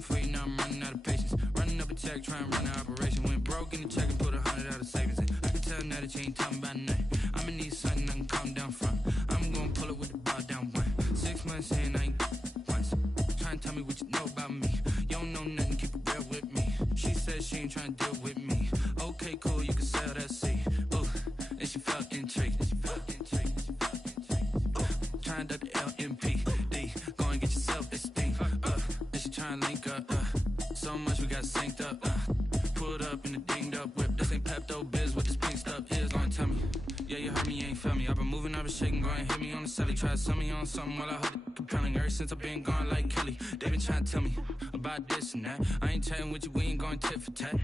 waiting for you, now I'm running out of patience. Running up a check, trying to run an operation. Went broke in the check and put 100 out of savings in. I can tell now that you ain't talking about nothing. I'ma need something I can calm down from. I'm gonna pull it with the bar down one. 6 months in, I ain't once. Trying to tell me what you know about me. You don't know nothing, keep it real with me. She said she ain't trying to deal with me. Okay, cool, you can sell that seat. Ooh, and she felt intrigued. Trying to duck the LMPD. Go and get your self-esteem. And she trying to link up. So much we got synced up. Pulled up in the dinged up whip. This ain't Pepto-Biz, what this pink stuff is. Go and tell me. Yeah, you heard me, you ain't felt me. I've been moving, I've been shaking, go and hit me on the celly. Try to sell me on something while I heard it compelling. Ever since I've been gone like Kelly, they been trying to tell me about this and that. I ain't chatting with you, we ain't going tit for tat.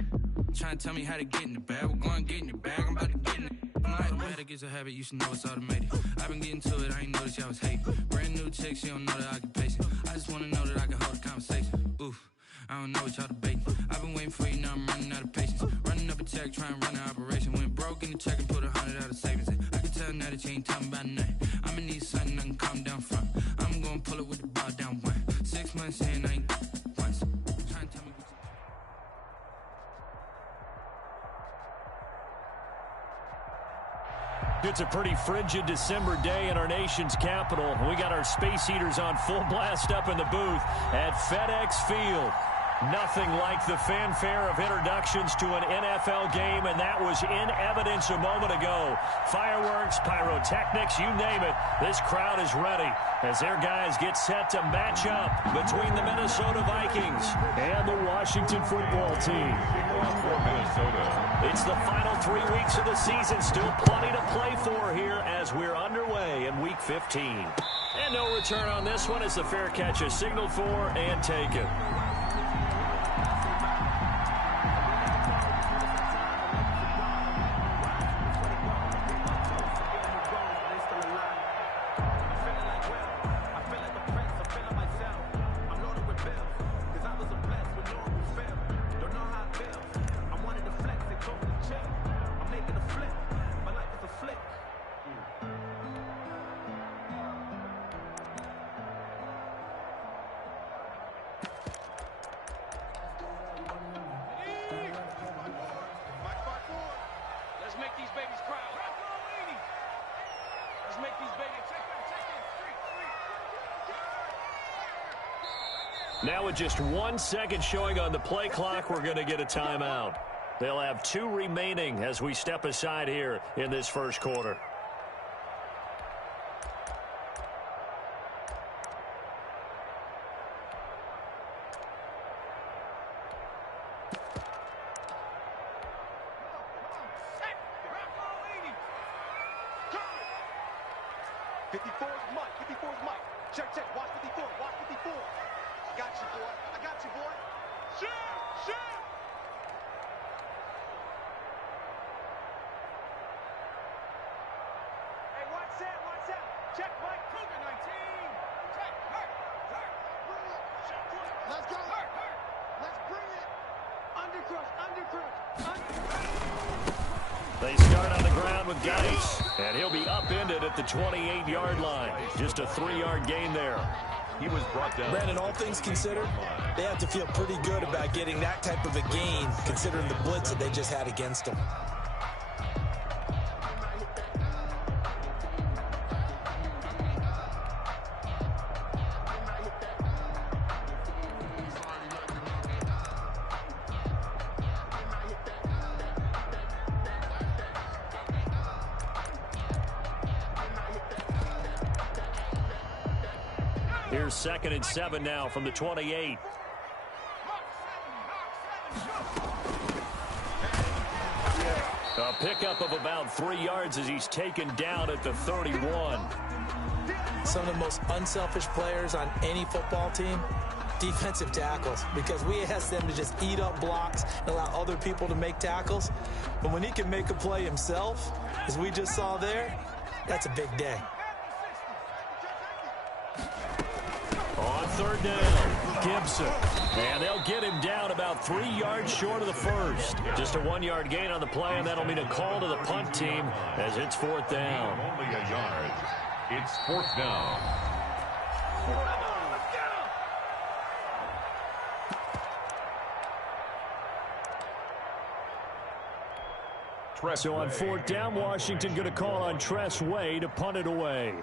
Trying to tell me how to get in the bag. We're going to get in your bag, I'm about to get in it. I'm like, automatic is a habit, you should know it's automated. I've been getting to it, I ain't noticed y'all was hating. Brand new chick, she don't know the occupation. I just wanna know that I can hold a conversation. Oof, I don't know what y'all debating. I've been waiting for you, now I'm running out of patience. Running up a check, trying to run an operation. Went broke in the check and put 100 out of savings in. I can tell now that you ain't talking about nothing. I'ma need something I can calm down from. I'm gonna pull it with the bar down one. 6 months in, I ain't once. Trying to tell me what you... It's a pretty frigid December day in our nation's capital. We got our space heaters on full blast up in the booth at FedEx Field. Nothing like the fanfare of introductions to an NFL game, and that was in evidence a moment ago. Fireworks, pyrotechnics, you name it. This crowd is ready as their guys get set to match up between the Minnesota Vikings and the Washington football team. It's the final 3 weeks of the season. Still plenty to play for here as we're underway in Week 15. And no return on this one as the fair catch is signaled for and taken. Now with just 1 second showing on the play clock, we're going to get a timeout. They'll have 2 remaining as we step aside here in this first quarter. They start on the ground with Geis, and he'll be upended at the 28-yard line. Just a 3-yard gain there. He was brought down. Brandon, all things considered, they have to feel pretty good about getting that type of a gain, considering the blitz that they just had against them. Here's 2nd and 7 now from the 28. A pickup of about 3 yards as he's taken down at the 31. Some of the most unselfish players on any football team, defensive tackles, because we ask them to just eat up blocks and allow other people to make tackles. But when he can make a play himself, as we just saw there, that's a big day. On 3rd down, Gibson. And they'll get him down about 3 yards short of the first. Just a 1-yard gain on the play, and that'll mean a call to the punt team as it's 4th down. Only a yard. It's 4th down. So on fourth down, Washington going to call on Tress Way to punt it away.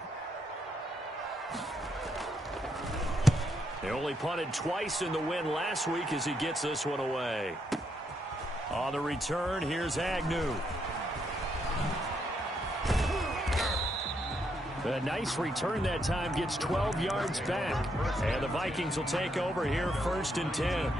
They only punted twice in the win last week as he gets this one away. On the return, here's Agnew. A nice return that time, gets 12 yards back. And the Vikings will take over here, 1st and 10.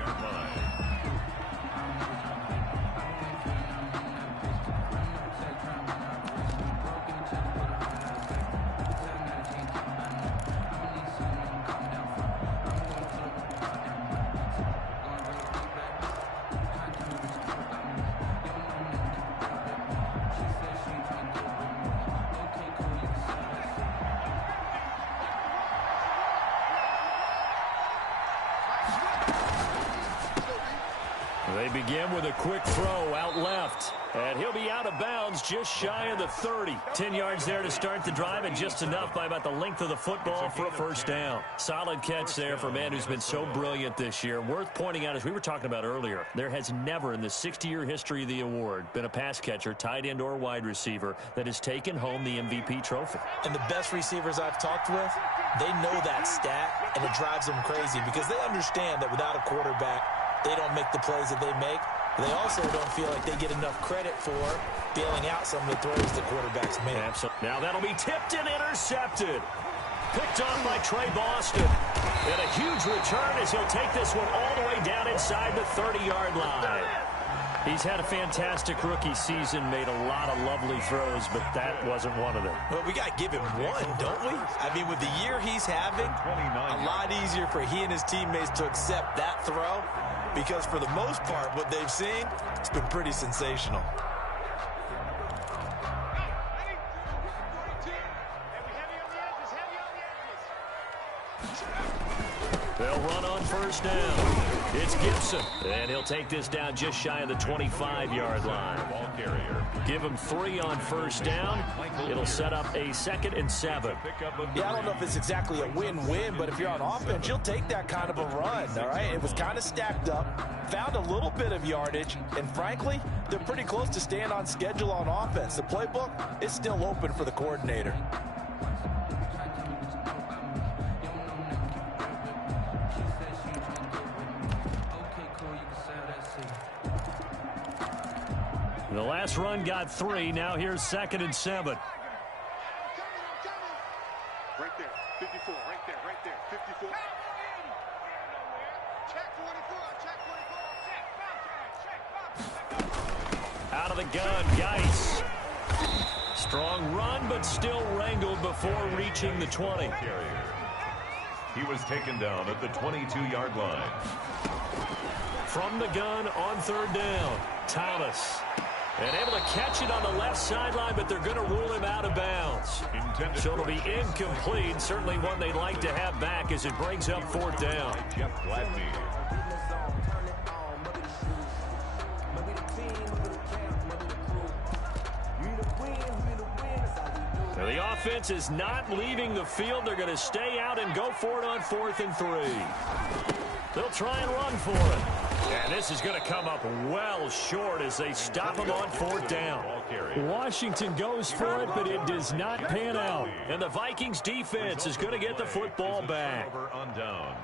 They begin with a quick throw out left. And he'll be out of bounds just shy of the 30. 10 yards there to start the drive, and just enough by about the length of the football for a first down. Solid catch there for a man who's been so brilliant this year. Worth pointing out, as we were talking about earlier, there has never in the 60-year history of the award been a pass catcher, tight end, or wide receiver that has taken home the MVP trophy. And the best receivers I've talked with, they know that stat, and it drives them crazy because they understand that without a quarterback, they don't make the plays that they make. They also don't feel like they get enough credit for bailing out some of the throws the quarterbacks make. Absolutely. Now that'll be tipped and intercepted. Picked off by Trey Boston. And a huge return as he'll take this one all the way down inside the 30-yard line. He's had a fantastic rookie season, made a lot of lovely throws, but that wasn't one of them. Well, we got to give him one, don't we? I mean, with the year he's having, a lot easier for he and his teammates to accept that throw, because for the most part, what they've seen, it's been pretty sensational. They'll run on first down. It's Gibson, and he'll take this down just shy of the 25-yard line. Ball carrier. Give him 3 on first down. It'll set up a 2nd and 7. Yeah, I don't know if it's exactly a win-win, but if you're on offense, you'll take that kind of a run, all right? It was kind of stacked up, found a little bit of yardage, and frankly, they're pretty close to staying on schedule on offense. The playbook is still open for the coordinator. The last run got 3. Now here's 2nd and 7. Right there, 54, right there, 54. Out of the gun, Geis. Strong run, but still wrangled before reaching the 20. He was taken down at the 22-yard line. From the gun on 3rd down, Thomas. And able to catch it on the left sideline, but they're going to rule him out of bounds. So it'll be incomplete. Certainly one they'd like to have back as it brings up 4th down. Jeff Gladney. Now the offense is not leaving the field. They're going to stay out and go for it on 4th and 3. They'll try and run for it. And this is going to come up well short as they stop him on 4th down. Washington goes for it, but it does not pan out. And the Vikings defense is going to get the football back. On downs.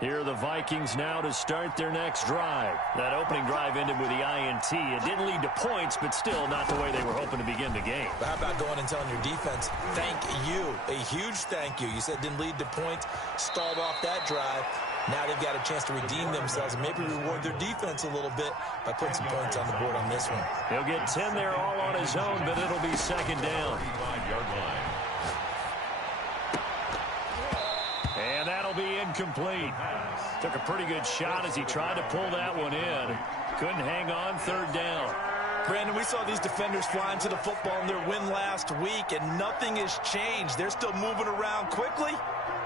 Here are the Vikings now to start their next drive. That opening drive ended with the INT. It didn't lead to points, but still not the way they were hoping to begin the game. But how about going and telling your defense, thank you, a huge thank you. You said it didn't lead to points, stalled off that drive. Now they've got a chance to redeem themselves and maybe reward their defense a little bit by putting some points on the board on this one. He'll get 10 there all on his own, but it'll be 2nd down. 5-yard line. And that'll be incomplete. Took a pretty good shot as he tried to pull that one in. Couldn't hang on, 3rd down. Brandon, we saw these defenders flying to the football in their win last week, and nothing has changed. They're still moving around quickly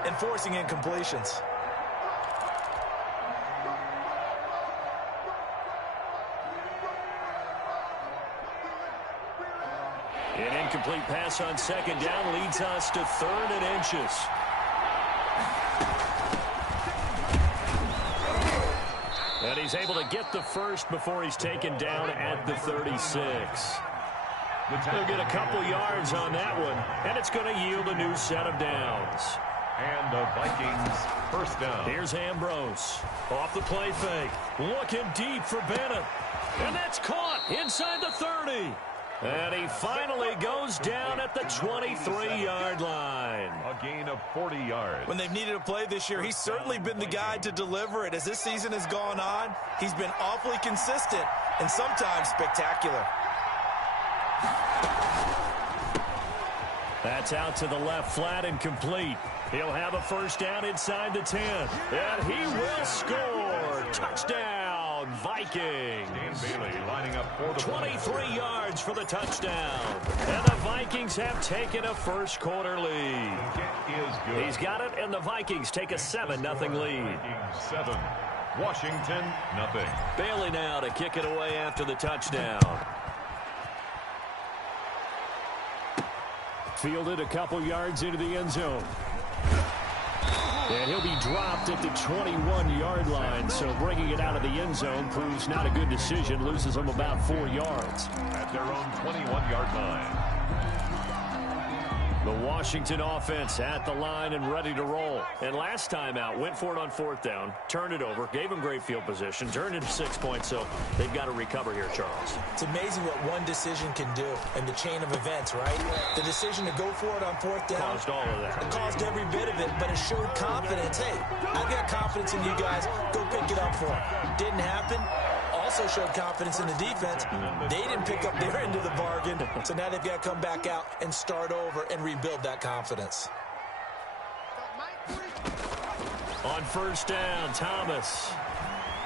and forcing incompletions. An incomplete pass on second down leads us to 3rd and inches. And he's able to get the first before he's taken down at the 36. They'll get a couple yards on that one, and it's going to yield a new set of downs. And the Vikings first down. Here's Ambrose. Off the play fake. Looking deep for Bennett. And that's caught inside the 30. And he finally goes down at the 23-yard line. A gain of 40 yards. When they've needed a play this year, he's certainly been the guy to deliver it. As this season has gone on, he's been awfully consistent and sometimes spectacular. That's out to the left, flat and complete. He'll have a first down inside the 10. And he will score. Touchdown, Vikings. Dan Bailey lining up for the 23 yards for the touchdown. And the Vikings have taken a first quarter lead. Is good. He's got it, and the Vikings take a 7-0 lead. 7. Washington, nothing. Bailey now to kick it away after the touchdown. Fielded a couple yards into the end zone. And he'll be dropped at the 21-yard line, so bringing it out of the end zone proves not a good decision. Loses them about 4 yards. At their own 21-yard line. The Washington offense at the line and ready to roll. And last time out, went for it on 4th down, turned it over, gave him great field position, turned into 6 points, so they've got to recover here, Charles. It's amazing what one decision can do in the chain of events, right? The decision to go for it on 4th down Caused all of that. It caused every bit of it, but it showed confidence. Hey, I've got confidence in you guys. Go pick it up for him. Didn't happen. Also showed confidence in the defense. They didn't pick up their end of the bargain, so now they've got to come back out and start over and rebuild that confidence. On first down, Thomas.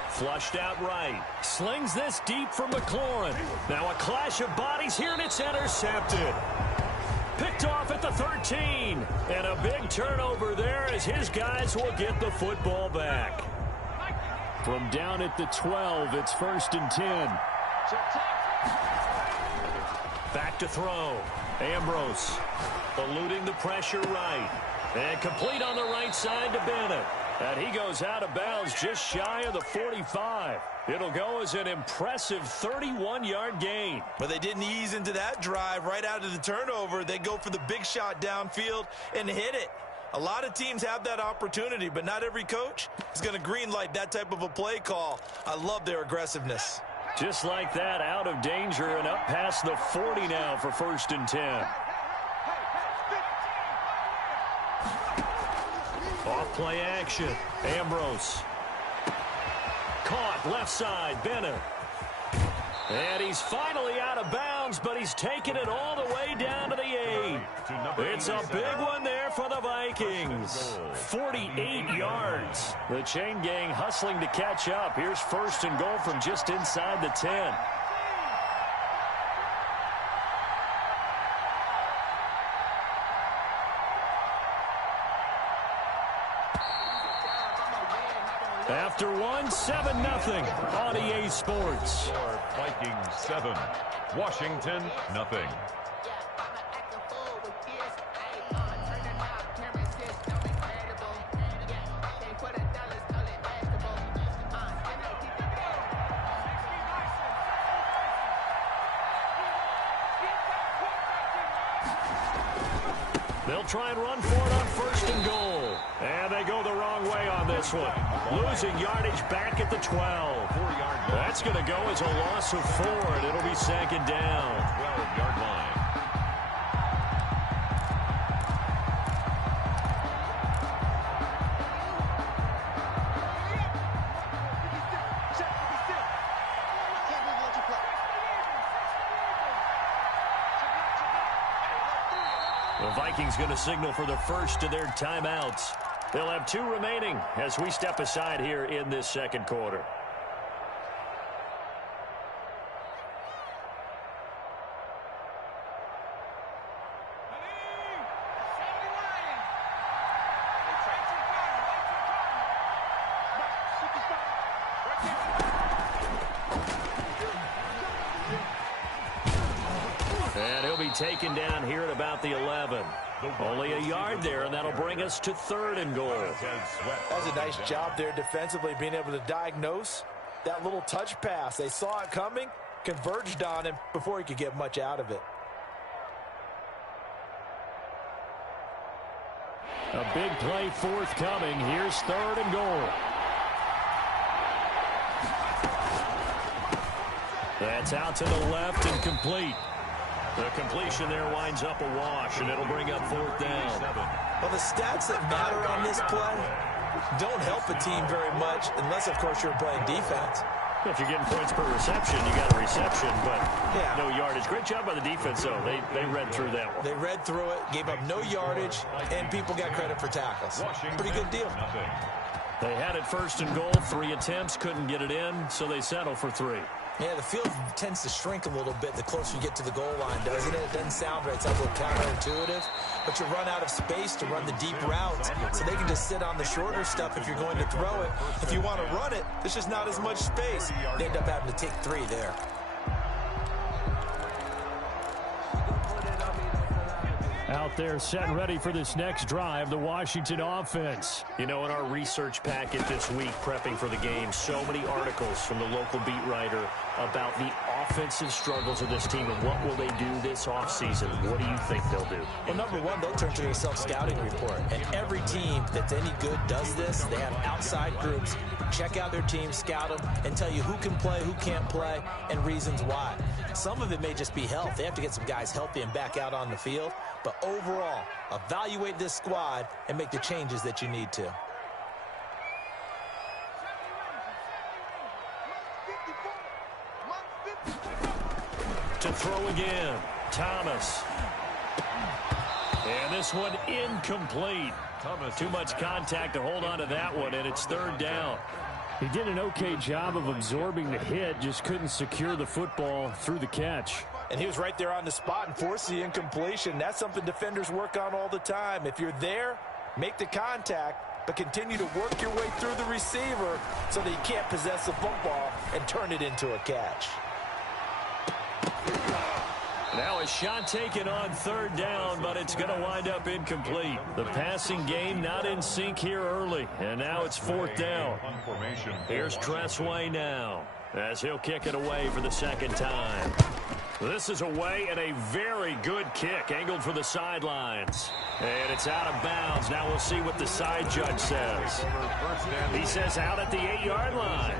Flushed out right. Slings this deep for McLaurin. Now a clash of bodies here, and it's intercepted. Picked off at the 13. And a big turnover there as his guys will get the football back. From down at the 12, it's 1st and 10. Back to throw. Ambrose eluding the pressure right. And complete on the right side to Bennett. And he goes out of bounds just shy of the 45. It'll go as an impressive 31-yard gain. But they didn't ease into that drive right out of the turnover. They go for the big shot downfield and hit it. A lot of teams have that opportunity, but not every coach is going to greenlight that type of a play call. I love their aggressiveness. Just like that, out of danger and up past the 40 now for 1st and 10. Off play action. Ambrose. Caught left side. Bennett. And he's finally out of bounds, but he's taken it all the way down to the 8. It's a big one there for the Vikings. 48 yards. The chain gang hustling to catch up. Here's 1st and goal from just inside the 10. After one, 7-0 on EA Sports. Vikings 7. Washington, nothing. They'll try and run for it on 1st and goal. And they go the wrong way on this one. Losing yardage back at the 12. That's going to go as a loss of 4, and it'll be 2nd down. 12-yard line. The Vikings going to signal for the first of their timeouts. They'll have 2 remaining as we step aside here in this 2nd quarter. And he'll be taken down here at about the 11. Only a yard there, and that'll bring us to 3rd and goal. That's a nice job there defensively, being able to diagnose that little touch pass. They saw it coming, converged on him before he could get much out of it. A big play forthcoming. Here's 3rd and goal. That's out to the left and complete. The completion there winds up a wash, and it'll bring up 4th down. Well, the stats that matter on this play don't help a team very much unless, of course, you're playing defense. If you're getting points per reception, you got a reception, but no yardage. Great job by the defense, though. They read through that one. They read through it, gave up no yardage, and people got credit for tackles. Pretty good deal. They had it 1st and goal. 3 attempts, couldn't get it in, so they settle for 3. Yeah, the field tends to shrink a little bit the closer you get to the goal line, doesn't it? It doesn't sound right. It sounds a little counterintuitive. But you run out of space to run the deep routes, so they can just sit on the shorter stuff if you're going to throw it. If you want to run it, there's just not as much space. They end up having to take 3 there. Out there set and ready for this next drive, the Washington offense. You know, in our research packet this week, prepping for the game, so many articles from the local beat writer about the offensive struggles of this team and what will they do this offseason. What do you think they'll do? Well, number one, they'll turn to their self-scouting report. And every team that's any good does this. They have outside groups. Check out their team, scout them, and tell you who can play, who can't play, and reasons why. Some of it may just be health. They have to get some guys healthy and back out on the field. But overall, evaluate this squad and make the changes that you need to. To throw again, Thomas. And this one incomplete. Too much contact to hold on to that one, and it's 3rd down. He did an okay job of absorbing the hit, just couldn't secure the football through the catch. And he was right there on the spot and forced the incompletion. That's something defenders work on all the time. If you're there, make the contact, but continue to work your way through the receiver so that you can't possess the football and turn it into a catch. Now a shot taken on 3rd down, but it's going to wind up incomplete. The passing game not in sync here early, and now it's 4th down. Here's Tressway now, as he'll kick it away for the 2nd time. This is away and a very good kick, angled for the sidelines. And it's out of bounds. Now we'll see what the side judge says. He says out at the 8-yard line.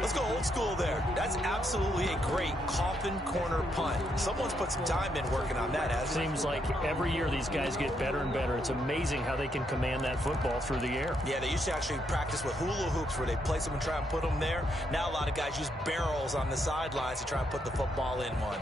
Let's go old school there. That's absolutely a great coffin corner punt. Someone's put some time in working on that, hasn't it? Seems like every year these guys get better and better. It's amazing how they can command that football through the air. Yeah, they used to actually practice with hula hoops where they place them and try and put them there. Now a lot of guys use barrels on the sidelines to try and put the football in one.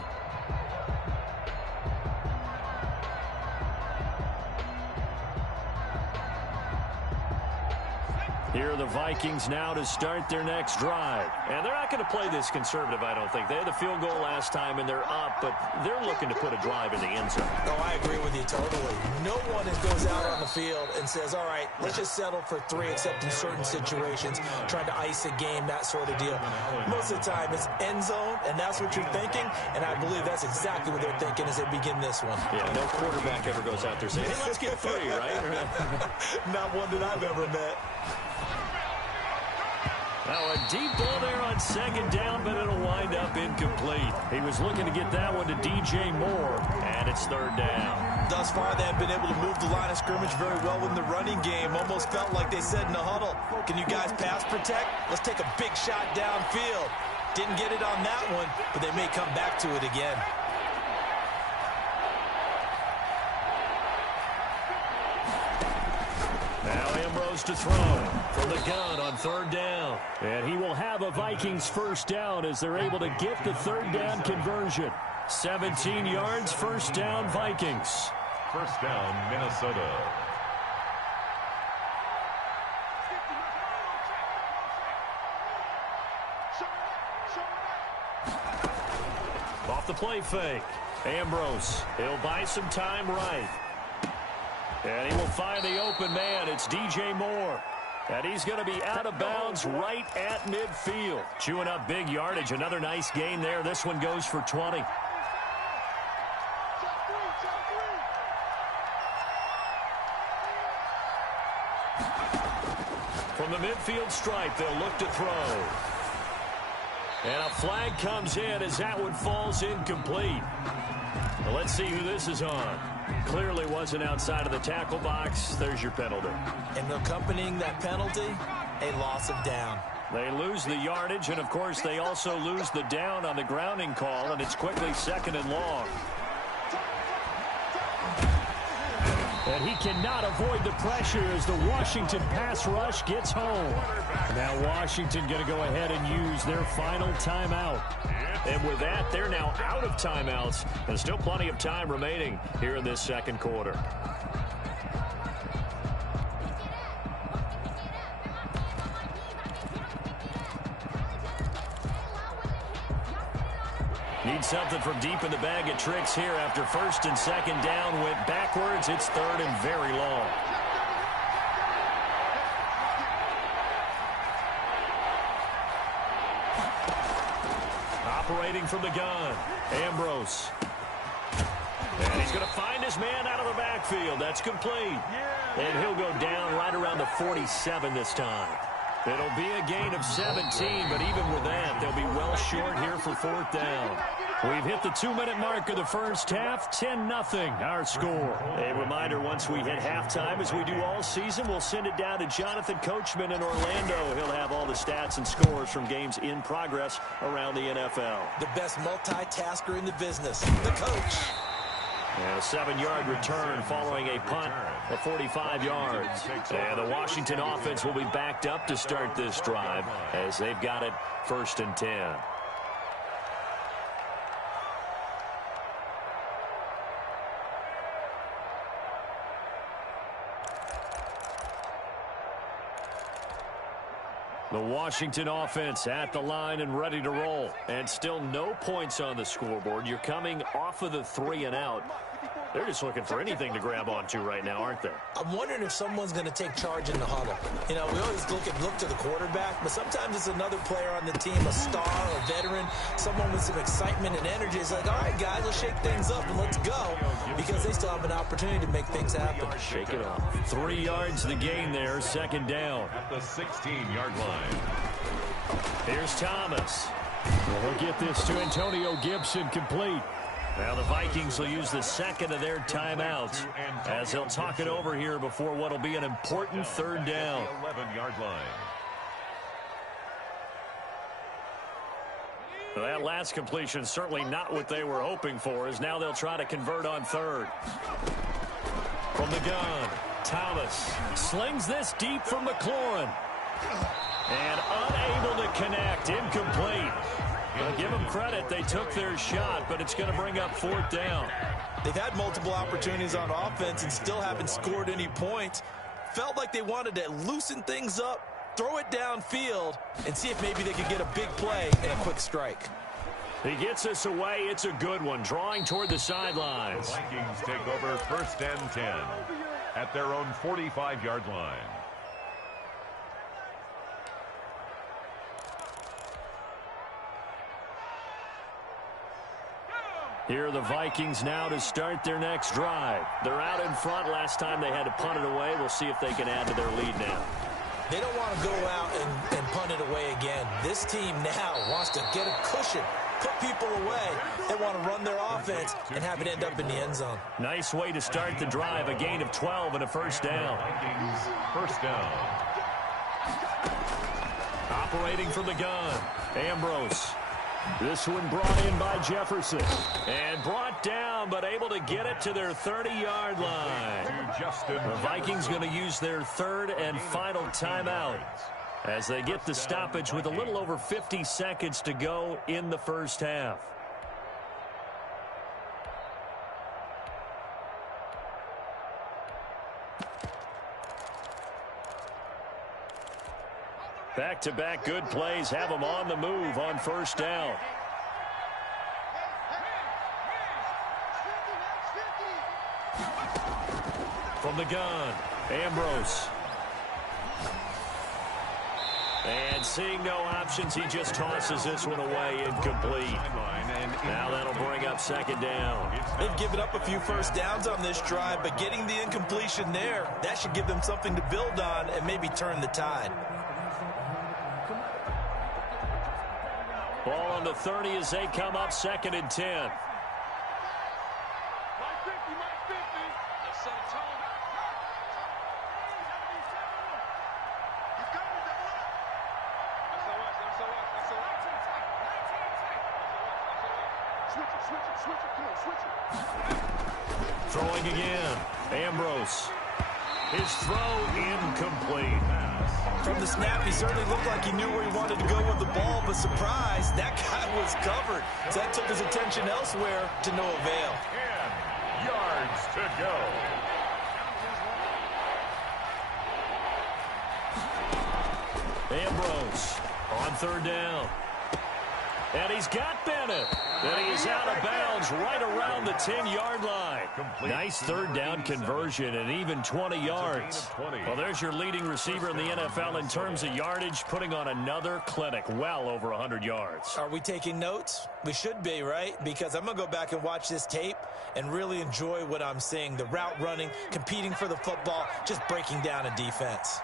Here are the Vikings now to start their next drive. And they're not going to play this conservative, I don't think. They had the field goal last time, and they're up, but they're looking to put a drive in the end zone. No, I agree with you totally. No one goes out on the field and says, all right, let's just settle for 3, except in certain situations, trying to ice a game, that sort of deal. Most of the time, it's end zone, and that's what you're thinking, and I believe that's exactly what they're thinking as they begin this one. Yeah, no quarterback ever goes out there saying, hey, let's get 3, right? Not one that I've ever met. Now a deep ball there on 2nd down, but it'll wind up incomplete. He was looking to get that one to DJ Moore, and it's 3rd down. Thus far, they have been able to move the line of scrimmage very well in the running game. Almost felt like they said in the huddle, can you guys pass protect? Let's take a big shot downfield. Didn't get it on that one, but they may come back to it again. Now Ambrose to throw from the gun on 3rd down. And he will have a Vikings 1st down as they're able to get the 3rd down conversion. 17 yards, 1st down Vikings. 1st down, Minnesota. Off the play fake. Ambrose, he'll buy some time right. And he will find the open man. It's DJ Moore. And he's going to be out of bounds right at midfield. Chewing up big yardage. Another nice gain there. This one goes for 20. From the midfield stripe, they'll look to throw. And a flag comes in as that one falls incomplete. Well, let's see who this is on. Clearly wasn't outside of the tackle box. There's your penalty. And accompanying that penalty, a loss of down. They lose the yardage, and, of course, they also lose the down on the grounding call, and it's quickly 2nd and long. And he cannot avoid the pressure as the Washington pass rush gets home. Now Washington going to go ahead and use their final timeout. And with that, they're now out of timeouts. There's still plenty of time remaining here in this second quarter. Need something from deep in the bag of tricks here after 1st and 2nd down went backwards. It's 3rd and very long. Operating from the gun, Ambrose. And he's going to find his man out of the backfield. That's complete. And he'll go down right around the 47 this time. It'll be a gain of 17, but even with that, they'll be well short here for 4th down. We've hit the 2-minute mark of the first half, 10-0 our score. A reminder, once we hit halftime, as we do all season, we'll send it down to Jonathan Coachman in Orlando. He'll have all the stats and scores from games in progress around the NFL. The best multitasker in the business, the coach. And a 7-yard return following a punt of 45 yards. And the Washington offense will be backed up to start this drive as they've got it 1st and 10. The Washington offense at the line and ready to roll. And still no points on the scoreboard. You're coming off of the 3 and out. They're just looking for anything to grab onto right now, aren't they? I'm wondering if someone's going to take charge in the huddle. You know, we always look to the quarterback, but sometimes it's another player on the team, a star, a veteran, someone with some excitement and energy. It's like, all right, guys, let's shake things up and let's go, because they still have an opportunity to make things happen. Shake it up. 3 yards the gain there, 2nd down. At the 16-yard line. Here's Thomas. Well, they'll get this to Antonio Gibson complete. Now the Vikings will use the 2nd of their timeouts as they'll talk it over here before what will be an important 3rd down. 11-yard line. Well, that last completion certainly not what they were hoping for, as now they'll try to convert on 3rd. From the gun, Thomas slings this deep from McLaurin. And unable to connect, incomplete. Well, give them credit, they took their shot, but it's going to bring up 4th down. They've had multiple opportunities on offense and still haven't scored any points. Felt like they wanted to loosen things up, throw it downfield, and see if maybe they could get a big play and a quick strike. He gets us away. It's a good one, drawing toward the sidelines. The Vikings take over 1st and 10 at their own 45-yard line. Here are the Vikings now to start their next drive. They're out in front. Last time they had to punt it away. We'll see if they can add to their lead now. They don't want to go out and punt it away again. This team now wants to get a cushion, put people away. They want to run their offense and have it end up in the end zone. Nice way to start the drive. A gain of 12 and a 1st down. Vikings 1st down. Operating from the gun, Ambrose. This one brought in by Jefferson. And brought down, but able to get it to their 30-yard line. The Vikings going to use their 3rd and final timeout as they get the stoppage with a little over 50 seconds to go in the first half. Back-to-back good plays have them on the move on 1st down. From the gun, Ambrose. And seeing no options, he just tosses this one away incomplete. Now that'll bring up second down. They've given up a few first downs on this drive, but getting the incompletion there, that should give them something to build on and maybe turn the tide. Ball on the 30 as they come up 2nd and 10. Throwing again. Ambrose. His throw incomplete. From the snap, he certainly looked like he knew where he wanted to go with the ball, but surprise, that guy was covered. So that took his attention elsewhere to no avail. 10 yards to go. Ambrose on 3rd down. And he's got Bennett. And he is out of bounds right around the 10-yard line. Nice 3rd down conversion and even 20 yards. Well, there's your leading receiver in the NFL in terms of yardage, putting on another clinic, well over 100 yards. Are we taking notes? We should be, right? Because I'm going to go back and watch this tape and really enjoy what I'm seeing. The route running, competing for the football, just breaking down a defense.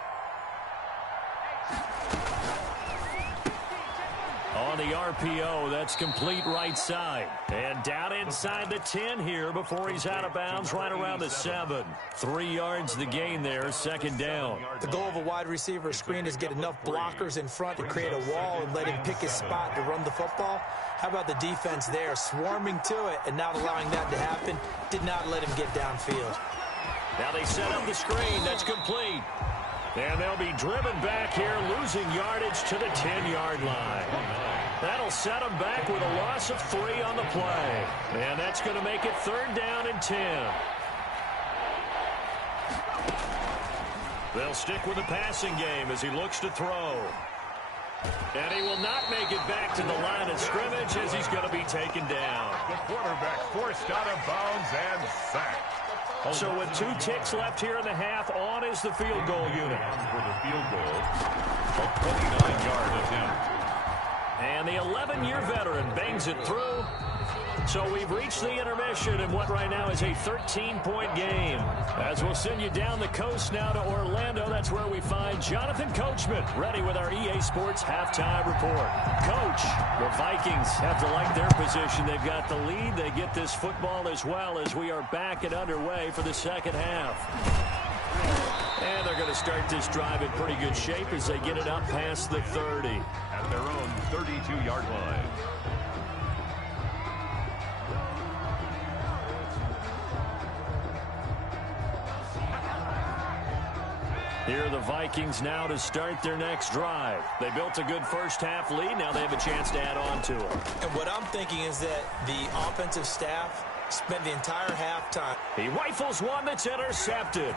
On the RPO, that's complete right side. And down inside the 10 here before he's out of bounds right around the 7. 3 yards the gain there, 2nd down. The goal of a wide receiver screen is get enough blockers in front to create a wall and let him pick his spot to run the football. How about the defense there, swarming to it and not allowing that to happen? Did not let him get downfield. Now they set up the screen. That's complete. And they'll be driven back here, losing yardage to the 10-yard line. That'll set them back with a loss of 3 on the play. And that's going to make it 3rd down and 10. They'll stick with the passing game as he looks to throw. And he will not make it back to the line of scrimmage as he's going to be taken down. The quarterback forced out of bounds and sacked. So with 2 ticks left here in the half, on is the field goal unit. For the field goal, a 29-yard attempt. And the 11-year veteran bangs it through. So we've reached the intermission in what right now is a 13-point game. As we'll send you down the coast now to Orlando, that's where we find Jonathan Coachman, ready with our EA Sports halftime report. Coach, the Vikings have to like their position. They've got the lead. They get this football as well as we are back and underway for the second half. And they're going to start this drive in pretty good shape as they get it up past the 30. At their own 32-yard line. Here are the Vikings now to start their next drive. They built a good first-half lead. Now they have a chance to add on to it. And what I'm thinking is that the offensive staff spent the entire halftime. He rifles one that's intercepted.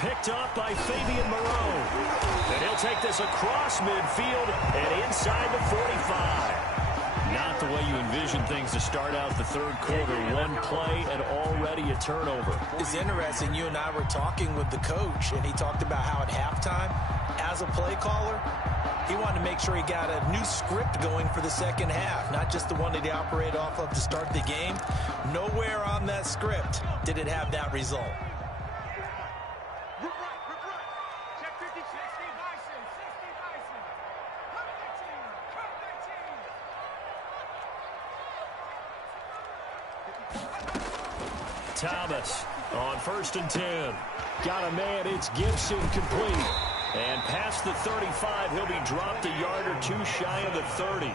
Picked up by Fabian Moreau. And he'll take this across midfield and inside the 45. Not the way you envision things to start out the third quarter. One play and already a turnover. It's interesting. You and I were talking with the coach, and he talked about how at halftime, as a play caller, he wanted to make sure he got a new script going for the second half, not just the one that he operated off of to start the game. Nowhere on that script did it have that result. Thomas on 1st and 10. Got a man, it's Gibson complete. And past the 35, he'll be dropped a yard or 2 shy of the 30.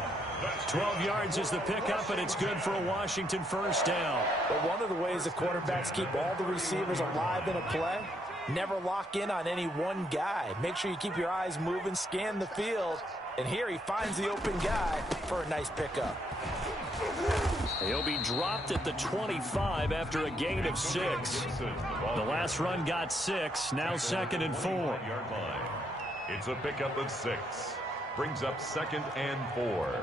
12 yards is the pickup, and it's good for a Washington first down. But one of the ways the quarterbacks keep all the receivers alive in a play, never lock in on any one guy. Make sure you keep your eyes moving, scan the field. And here he finds the open guy for a nice pickup. He'll be dropped at the 25 after a gain of 6. The last run got 6, now 2nd and 4. It's a pickup of 6. Brings up 2nd and 4.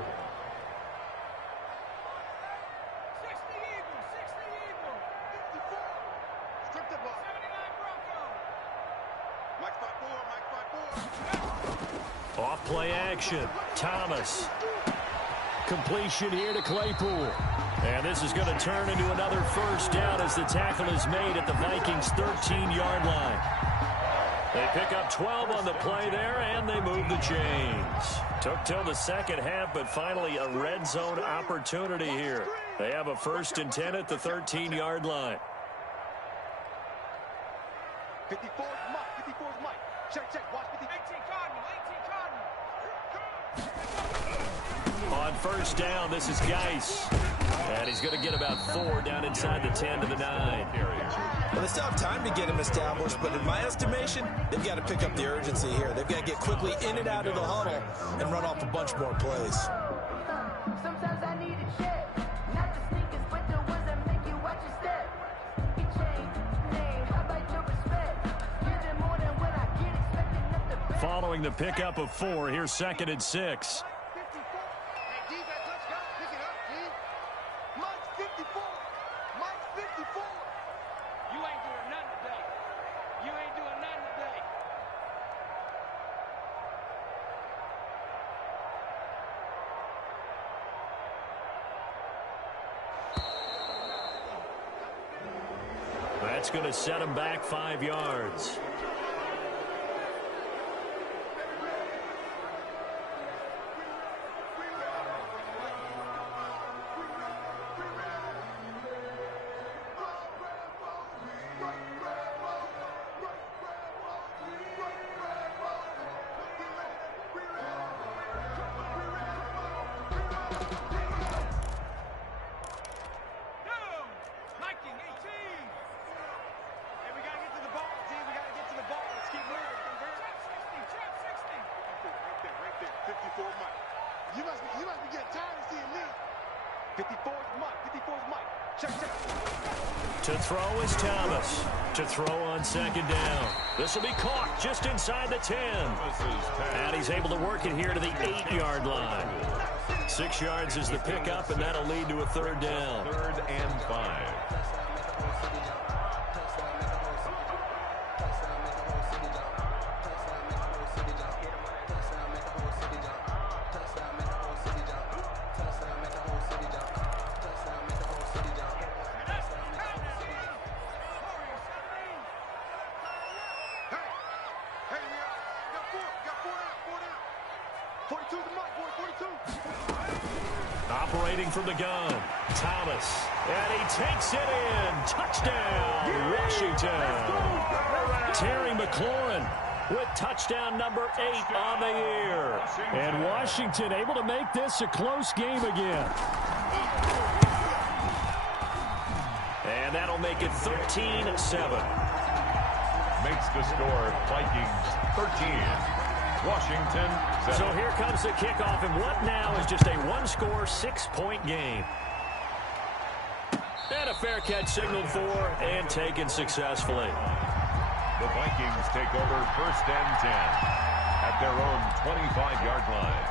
Off play action. Thomas. Completion here to Claypool. And this is going to turn into another first down as the tackle is made at the Vikings' 13-yard line. They pick up 12 on the play there, and they move the chains. Took till the second half, but finally a red zone opportunity here. They have a 1st and 10 at the 13-yard line. 54 is Mike. 54 is Mike. Check, check. Watch 50. 18 Cardinal. 18 Cardinal. On first down, this is Geis. And he's going to get about 4 down inside the 10 to the 9. Well, they still have time to get him established, but in my estimation, they've got to pick up the urgency here. They've got to get quickly in and out of the huddle and run off a bunch more plays. Sometimes I need a check, not the sneakers, but the ones that make you watch your step. Get changed, name, how about your respect? Give them more than what I get, expecting nothing back. Following the pickup of 4, here's 2nd and 6. That's going to set him back 5 yards. To throw is Thomas. To throw on 2nd down. This will be caught just inside the 10. And he's able to work it here to the 8-yard line. 6 yards is the pickup, and that'll lead to a 3rd down. 3rd and 5. Operating from the gun, Thomas, and he takes it in. Touchdown, Washington. Terry McLaurin with touchdown number 8 on the year. And Washington able to make this a close game again. And that'll make it 13-7. Makes the score Vikings 13. Washington 7. So here comes the kickoff, and what now is just a 1-score, 6-point game. And a fair catch signaled for and taken successfully. The Vikings take over 1st and 10 at their own 25-yard line.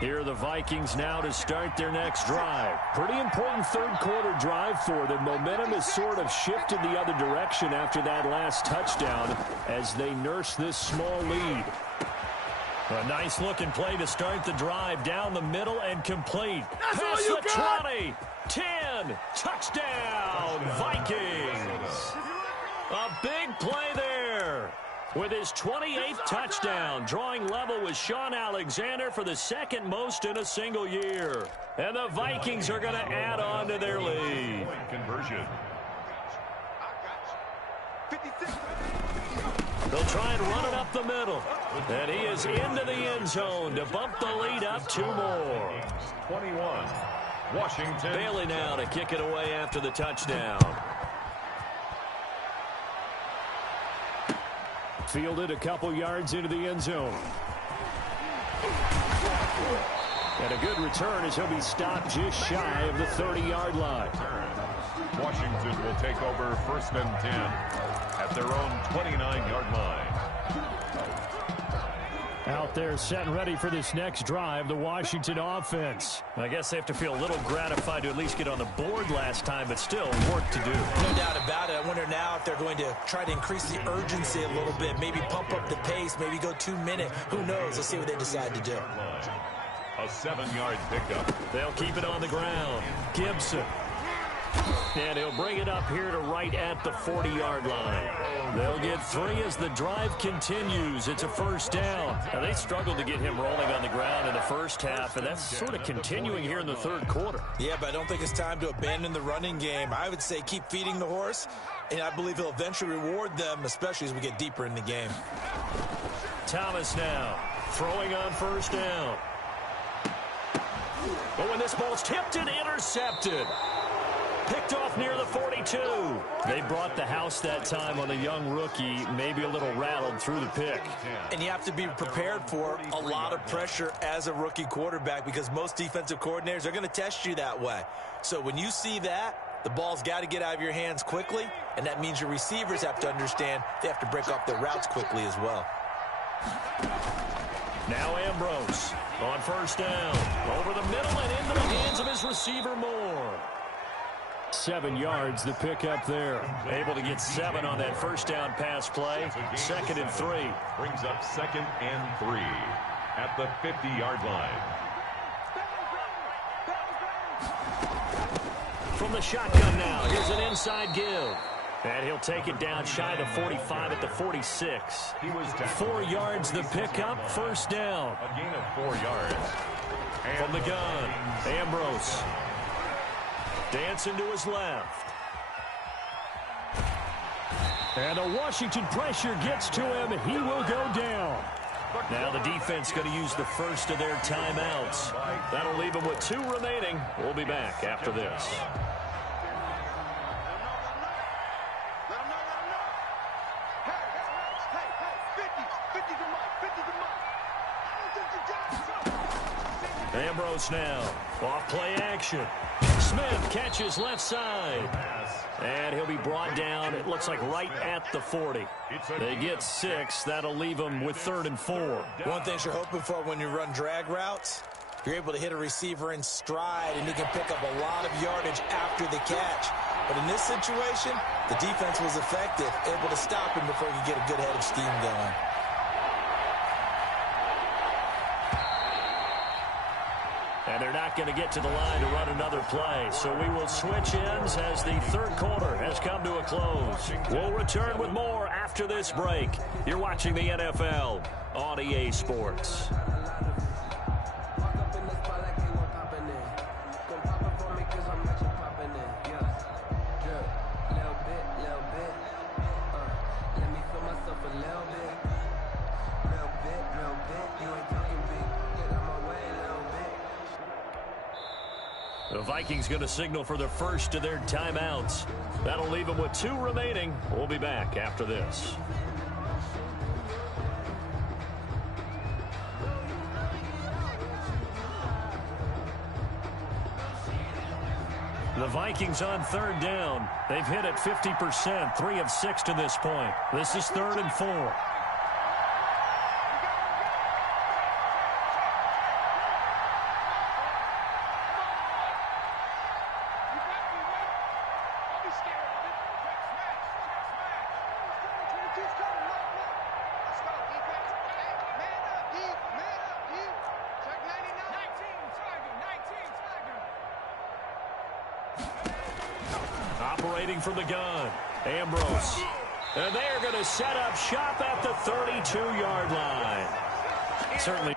Here are the Vikings now to start their next drive. Pretty important 3rd quarter drive for them. Momentum has sort of shifted the other direction after that last touchdown as they nurse this small lead. A nice looking play to start the drive down the middle and complete. Pass the 20. 10. Touchdown, Vikings. A big play there. With his 28th touchdown, drawing level with Sean Alexander for the 2nd most in a single year. And the Vikings are going to add on to their lead. Conversion. They'll try and run it up the middle. And he is into the end zone to bump the lead up 2 more. 21. Washington. Bailey now to kick it away after the touchdown. Fielded a couple yards into the end zone. And a good return as he'll be stopped just shy of the 30-yard line. Washington will take over 1st and 10. at their own 29-yard line. Out there set and ready for this next drive, the Washington offense. I guess they have to feel a little gratified to at least get on the board last time, but still work to do. No doubt about it. I wonder now if they're going to try to increase the urgency a little bit, maybe pump up the pace, maybe go 2 minute. Who knows? Let's see what they decide to do. A 7-yard pickup. They'll keep it on the ground. Gibson. And he'll bring it up here to right at the 40-yard line. They'll get 3 as the drive continues. It's a first down. Now, they struggled to get him rolling on the ground in the first half, and that's sort of continuing here in the third quarter. Yeah, but I don't think it's time to abandon the running game. I would say keep feeding the horse, and I believe he'll eventually reward them, especially as we get deeper in the game. Thomas now throwing on first down. But when this ball's tipped and intercepted. Picked off near the 42. They brought the house that time on the young rookie, maybe a little rattled through the pick. And you have to be prepared for a lot of pressure as a rookie quarterback because most defensive coordinators are going to test you that way. So when you see that, the ball's got to get out of your hands quickly, and that means your receivers have to understand they have to break off their routes quickly as well. Now Ambrose on first down. Over the middle and into the hands of his receiver Moore. 7 yards, the pickup there. Able to get 7 on that first down pass play. 2nd and 3. Brings up 2nd and 3 at the 50-yard line. From the shotgun now, here's an inside give. And he'll take it down shy of the 45 at the 46. He was 4 yards, the pickup, first down. A gain of 4 yards. From the gun, Ambrose. Dancing to his left. And the Washington pressure gets to him. He will go down. Now the defense going to use the first of their timeouts. That'll leave them with 2 remaining. We'll be back after this. Ambrose now. Off play action. Smith catches left side. And he'll be brought down, it looks like right at the 40. They get 6. That'll leave them with 3rd and 4. One thing you're hoping for when you run drag routes, you're able to hit a receiver in stride, and he can pick up a lot of yardage after the catch. But in this situation, the defense was effective, able to stop him before he could get a good head of steam going. And they're not going to get to the line to run another play. So we will switch ends as the third quarter has come to a close. We'll return with more after this break. You're watching the NFL on EA Sports. The Vikings going to signal for the first of their timeouts. That'll leave them with 2 remaining. We'll be back after this. The Vikings on 3rd down. They've hit it 50%, 3 of 6 to this point. This is 3rd and 4. Operating from the gun, Ambrose. And they're going to set up shop at the 32-yard line. Certainly.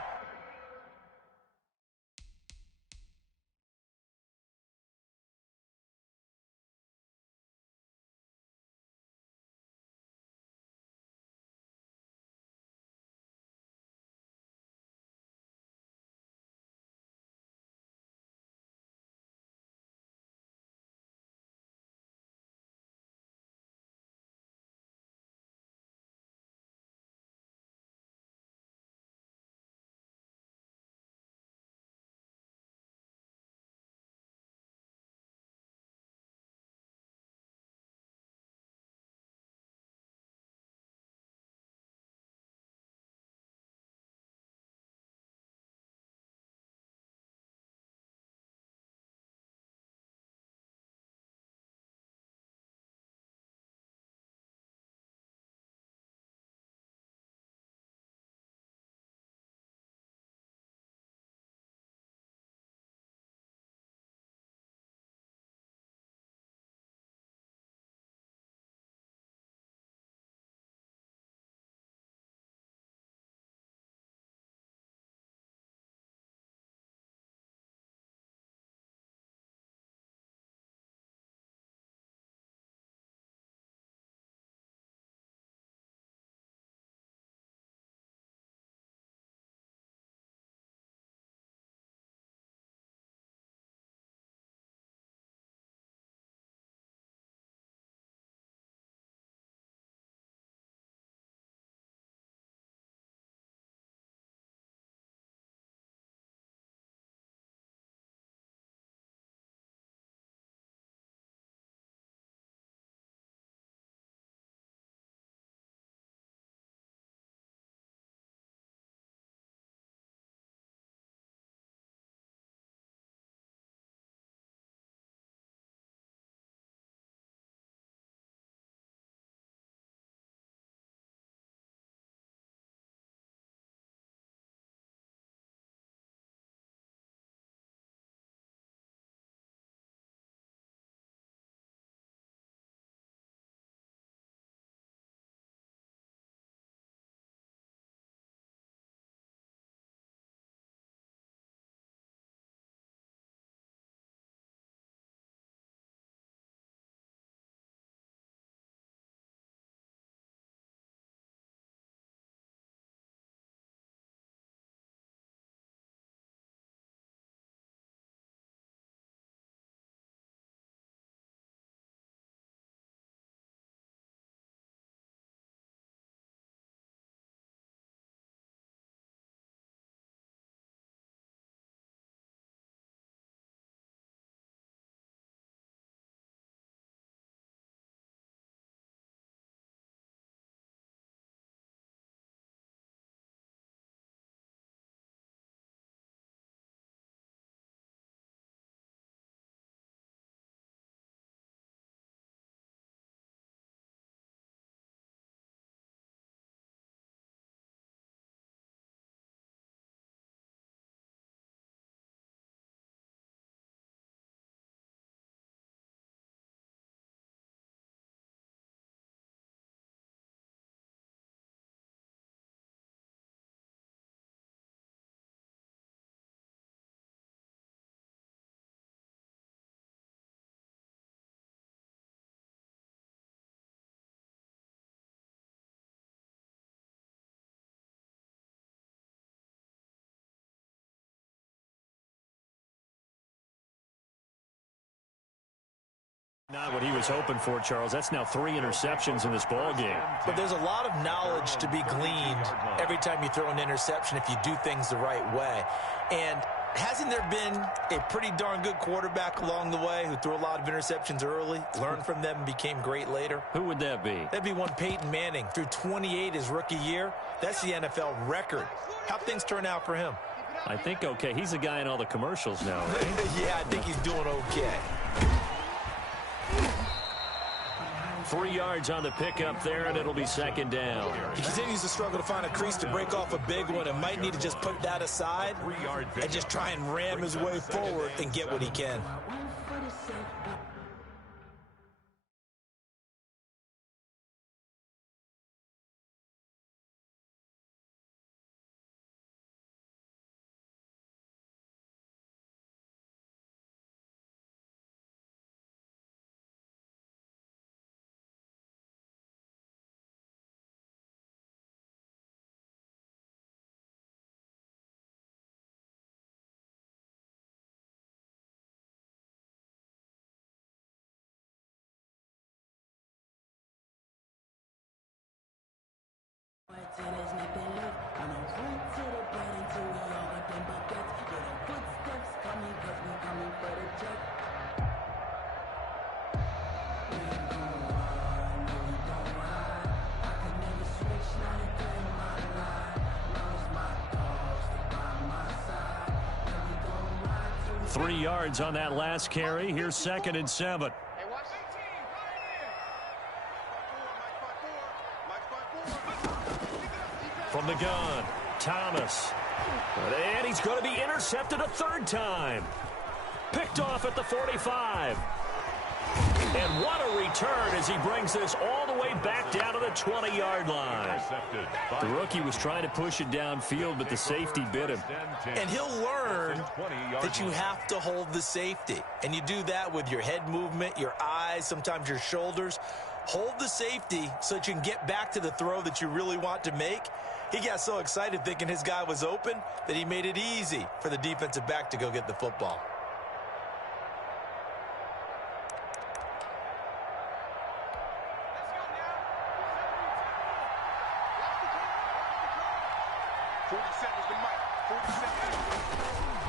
Not what he was hoping for, Charles. That's now 3 interceptions in this ball game. But there's a lot of knowledge to be gleaned every time you throw an interception if you do things the right way. And hasn't there been a pretty darn good quarterback along the way who threw a lot of interceptions early, learned from them, and became great later? Who would that be? That'd be one Peyton Manning. Threw 28 his rookie year. That's the NFL record. How'd things turn out for him? I think okay. He's the guy in all the commercials now, right? Yeah, I think he's doing okay. 3 yards on the pickup there, and it'll be second down. He continues to struggle to find a crease to break off a big one and might need to just put that aside and just try and ram his way forward and get what he can. Three yards on that last carry. Here's 2nd and 7. From the gun, Thomas. And he's going to be intercepted a 3rd time. Picked off at the 45. And what a return as he brings this all the way back down to the 20-yard line. The rookie was trying to push it downfield, but the safety bit him. And he'll learn that you have to hold the safety. And you do that with your head movement, your eyes, sometimes your shoulders. Hold the safety so that you can get back to the throw that you really want to make. He got so excited thinking his guy was open that he made it easy for the defensive back to go get the football.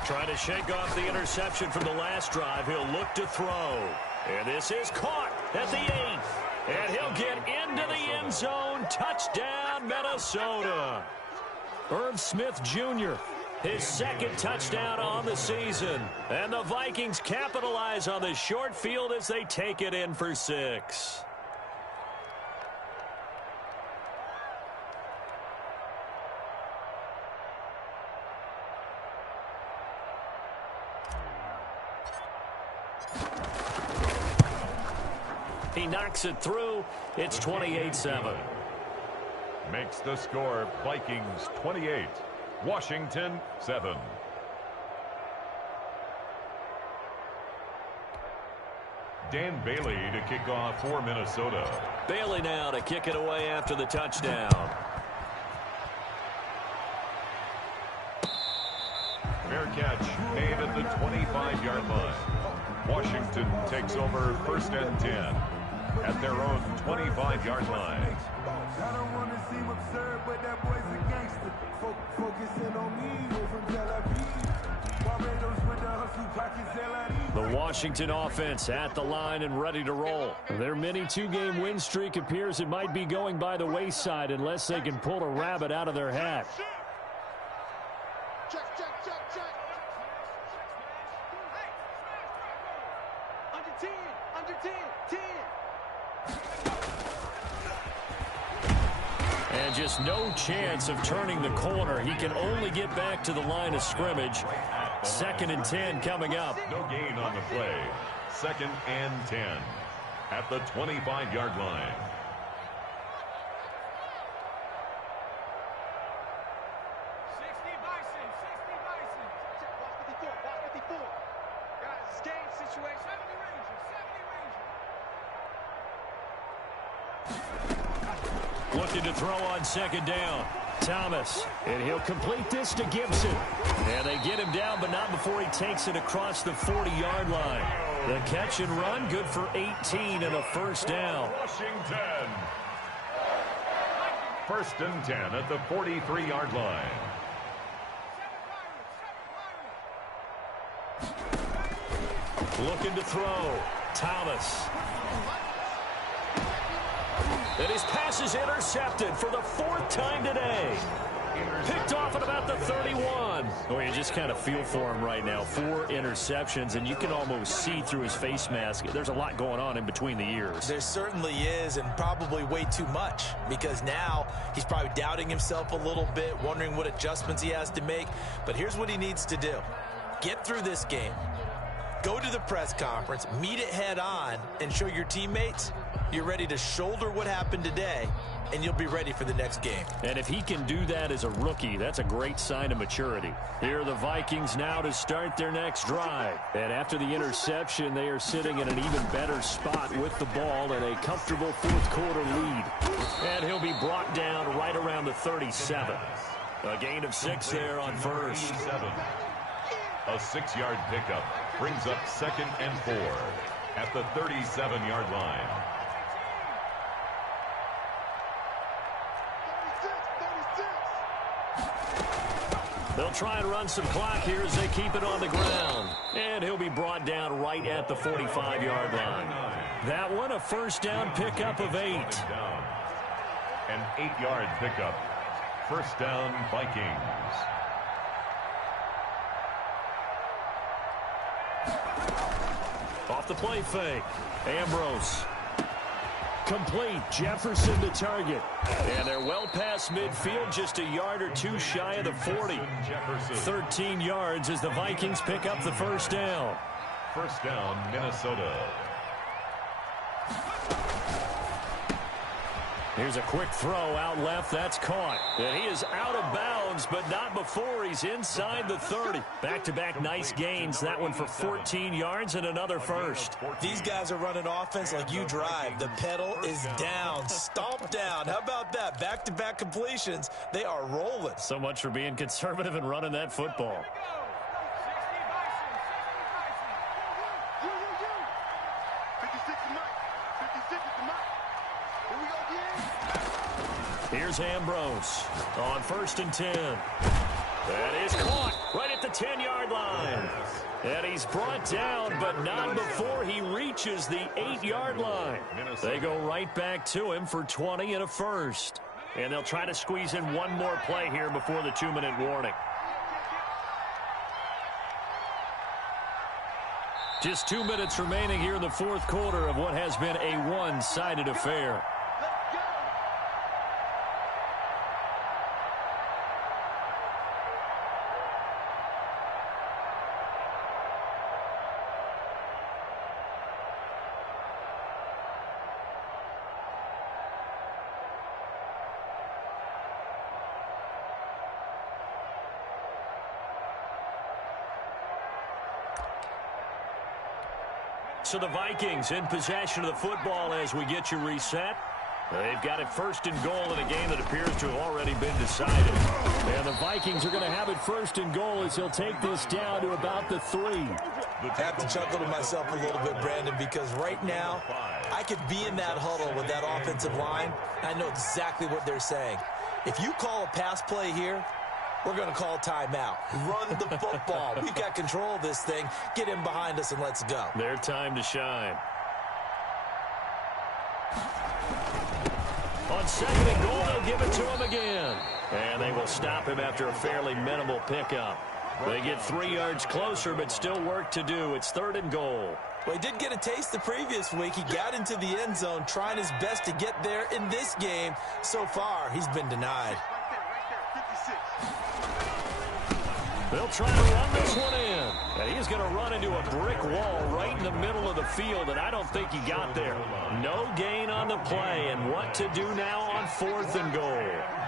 Trying to shake off the interception from the last drive. He'll look to throw. And this is caught at the 8th. And he'll get into the end zone. Touchdown, Minnesota. Irv Smith Jr., his 2nd touchdown on the season. And the Vikings capitalize on the short field as they take it in for 6. He knocks it through. It's 28-7. Makes the score Vikings 28, Washington 7. Dan Bailey to kick off for Minnesota. Bailey now to kick it away after the touchdown. Fair catch made at the 25-yard line. Washington takes over 1st and 10 at their own 25-yard line. I don't want to seem absurd, but that boy's a gangster. Focusing on me, from Tel Aviv. Barbados with the hustle, pockets, The Washington offense at the line and ready to roll. Their mini 2-game win streak appears it might be going by the wayside unless they can pull a rabbit out of their hat. Check. Under 10. And just no chance of turning the corner. He can only get back to the line of scrimmage. 2nd and 10 coming up. No gain on the play. 2nd and 10 at the 25-yard line. Looking to throw on 2nd down. Thomas, and he'll complete this to Gibson. And they get him down, but not before he takes it across the 40-yard line. The catch and run, good for 18 and a first down. Washington. First and 10 at the 43-yard line. Looking to throw. Thomas. And his pass is intercepted for the 4th time today. Picked off at about the 31. Oh, you just kind of feel for him right now. 4 interceptions, and you can almost see through his face mask. There's a lot going on in between the ears. There certainly is, and probably way too much, because now he's probably doubting himself a little bit, wondering what adjustments he has to make. But here's what he needs to do. Get through this game. Go to the press conference, meet it head on, and show your teammates you're ready to shoulder what happened today, and you'll be ready for the next game. And if he can do that as a rookie, that's a great sign of maturity. Here are the Vikings now to start their next drive. And after the interception, they are sitting in an even better spot with the ball and a comfortable 4th quarter lead. And he'll be brought down right around the 37. A gain of 6 there on first. A 6-yard pickup brings up 2nd and 4 at the 37-yard line. They'll try and run some clock here as they keep it on the ground. And he'll be brought down right at the 45-yard line. That one, a first down pickup of 8. An 8-yard pickup. First down, Vikings. Off the play fake. Ambrose. Complete. Jefferson to target. And they're well past midfield, just a yard or 2 shy of the 40. 13 yards as the Vikings pick up the first down. First down, Minnesota. Here's a quick throw out left. That's caught. And he is out of bounds, but not before he's inside the 30. Back-to-back nice gains. That one for 14 yards and another first. These guys are running offense like you drive. The pedal is down. Stomp down. How about that? Back-to-back completions. They are rolling. So much for being conservative and running that football. Here's Ambrose on 1st and 10. That is caught right at the 10-yard line. And he's brought down, but not before he reaches the 8-yard line. They go right back to him for 20 and a first. And they'll try to squeeze in one more play here before the 2-minute warning. Just 2 minutes remaining here in the 4th quarter of what has been a one-sided affair. So the Vikings in possession of the football as we get you reset. They've got it 1st and goal in a game that appears to have already been decided. And the Vikings are going to have it 1st and goal as they'll take this down to about the 3. I have to chuckle to myself a little bit, Brandon, because right now I could be in that huddle with that offensive line. I know exactly what they're saying. If you call a pass play here, we're going to call timeout. Run the football. We've got control of this thing. Get in behind us and let's go. Their time to shine. On 2nd and goal, they'll give it to him again. And they will stop him after a fairly minimal pickup. They get 3 yards closer, but still work to do. It's 3rd and goal. Well, he did get a taste the previous week. He got into the end zone, trying his best to get there in this game. So far, he's been denied. They'll try to run this one in. And he's going to run into a brick wall right in the middle of the field, and I don't think he got there. No gain on the play, and what to do now on 4th and goal.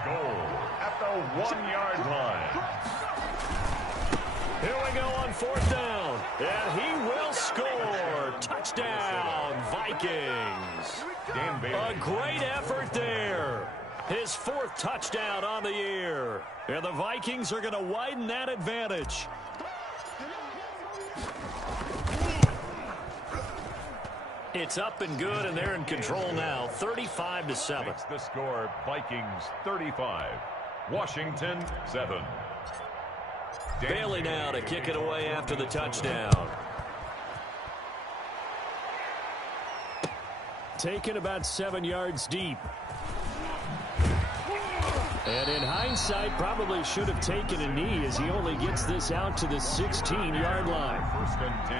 Goal at the 1-yard line. Here we go on 4th down. And he will score. Touchdown, Vikings. A great effort there. His 4th touchdown on the year. And the Vikings are going to widen that advantage. It's up and good, and they're in control now, 35-7. Makes the score Vikings 35, Washington 7. Bailey now to kick it away after the touchdown. Taken about 7 yards deep. And in hindsight, probably should have taken a knee as he only gets this out to the 16-yard line. 1st and 10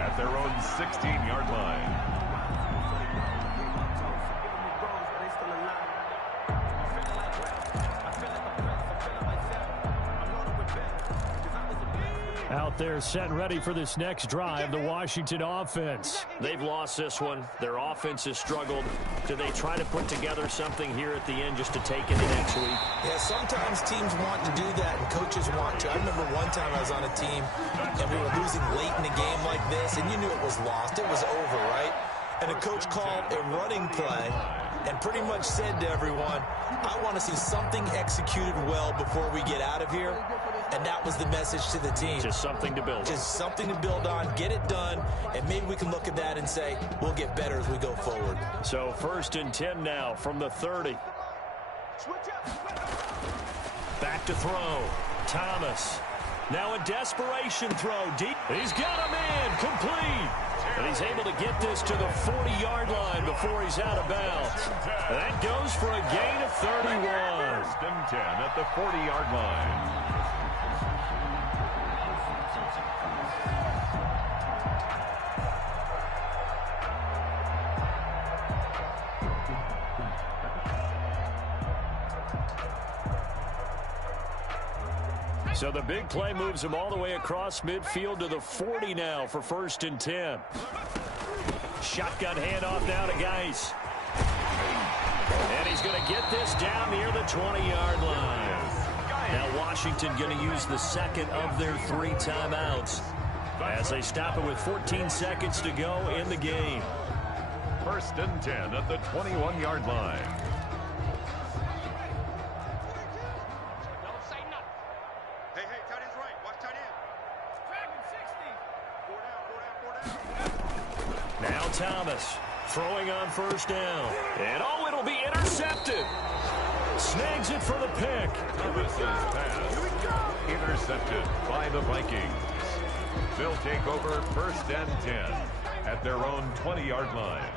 at their own 16-yard line. Out there set ready for this next drive, the Washington offense. They've lost this one. Their offense has struggled. Do they try to put together something here at the end just to take into next week? Yeah, sometimes teams want to do that and coaches want to. I remember one time I was on a team and we were losing late in a game like this, and you knew it was lost. It was over, right? And a coach called a running play and pretty much said to everyone, I want to see something executed well before we get out of here. And that was the message to the team. Just something to build on. Just something to build on, get it done, and maybe we can look at that and say, we'll get better as we go forward. So 1st and 10 now from the 30. Back to throw. Thomas. Now a desperation throw deep. He's got him in. Complete. And he's able to get this to the 40-yard line before he's out of bounds. That goes for a gain of 31. 1st and 10 at the 40-yard line. So the big play moves him all the way across midfield to the 40 now for 1st and 10. Shotgun handoff now to Geis. And he's going to get this down near the 20-yard line. Now Washington going to use the 2nd of their 3 timeouts as they stop it with 14 seconds to go in the game. 1st and 10 at the 21-yard line. Thomas throwing on 1st down. And it'll be intercepted. Snags it for the pick. Thomas's pass intercepted by the Vikings. They'll take over 1st and 10 at their own 20-yard line.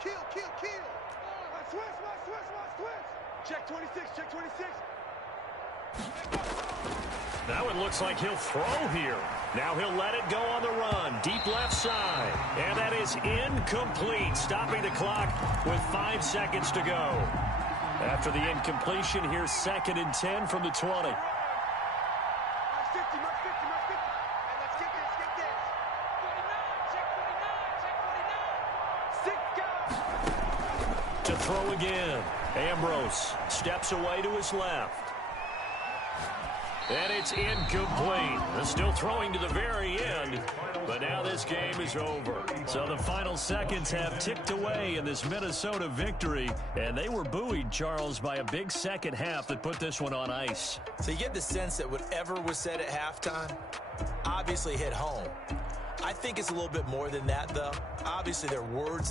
Kill. Switch. Check 26. That one looks like he'll throw here. Now he'll let it go on the run. Deep left side. And that is incomplete. Stopping the clock with 5 seconds to go. After the incompletion, here's 2nd and 10 from the 20. Let's get this. 49. To throw again. Ambrose steps away to his left. And it's incomplete. They're still throwing to the very end. But now this game is over. So the final seconds have ticked away in this Minnesota victory. And they were buoyed, Charles, by a big second half that put this one on ice. So you get the sense that whatever was said at halftime obviously hit home. I think it's a little bit more than that, though. Obviously, there are words that